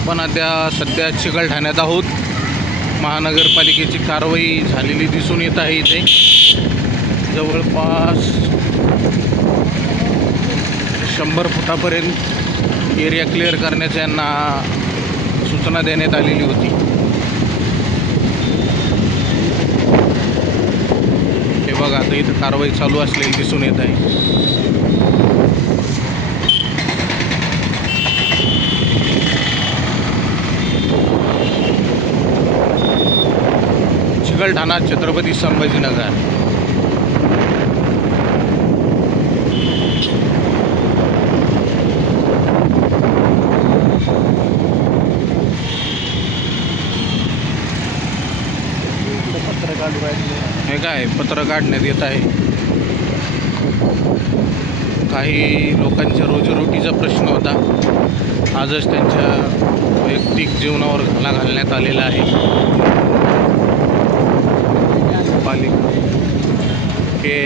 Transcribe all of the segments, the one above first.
आपण आता सध्या चिकलठाण्यात आहोत. महानगरपालिकेची कारवाई झालेली दिसून येत आहे इथे. जवळपास शंभर फुटापर्यंत एरिया क्लिअर करण्याच्या यांना सूचना देण्यात आलेली होती. हे बघा आता इथं कारवाई चालू असलेली दिसून येत आहे. चिकलठाणा छत्रपती संभाजीनगर. हे काय पत्र काढण्यात येत आहे. काही लोकांच्या रोजीरोटीचा प्रश्न होता. आजच त्यांच्या वैयक्तिक जीवनावर घाला घालण्यात आलेला आहे पालिका हे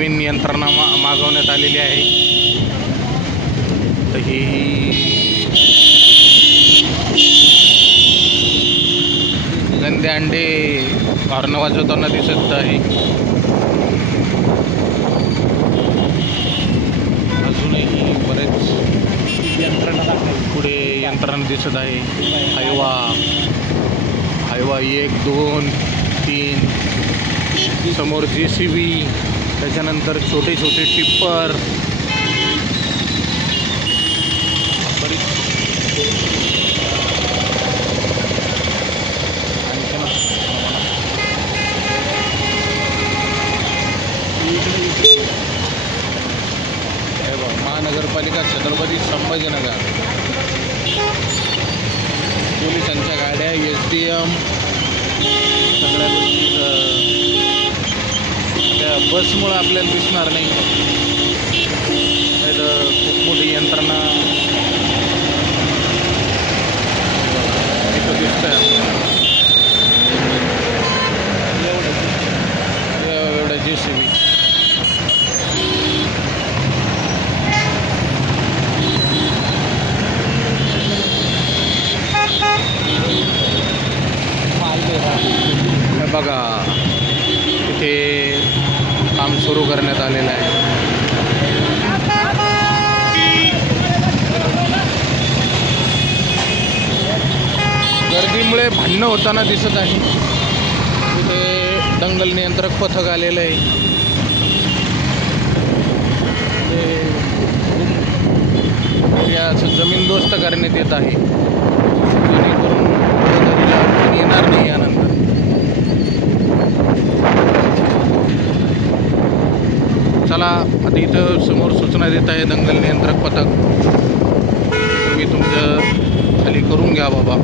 नवीन यंत्रणा मा मागवण्यात आलेली आहे. तर ही गंदे अंडे हॉर्न वाजवताना दिसत आहे. अजूनही बरेच यंत्रणा पुढे यंत्रणा दिसत आहे. हायवा. हायवा एक दोन तीन. समोर जे सी बी त्याच्यानंतर छोटे छोटे टिप्पर. हे महानगरपालिका छत्रपती संभाजीनगर. पोलिसांच्या गाड्या एस डी एम सगळ्या बसमुळं आपल्याला दिसणार नाही. तर खूप मोठी यंत्रणा. इथं दिसतंय आपल्याला. एवढं जे सी बी बघा इथे काम सुरू करण्यात आलेलं आहे. गर्दीमुळे भांडणं होताना दिसत आहे. तिथे दंगल नियंत्रक पथक आलेलं आहे. जमीन असं करण्यात येत आहे. जेणेकरून येणार नाही तुम्हाला आता इथं समोर सूचना देत आहे दंगल नियंत्रक पथक. तुम्ही तुमचं खाली करून घ्या बाबा.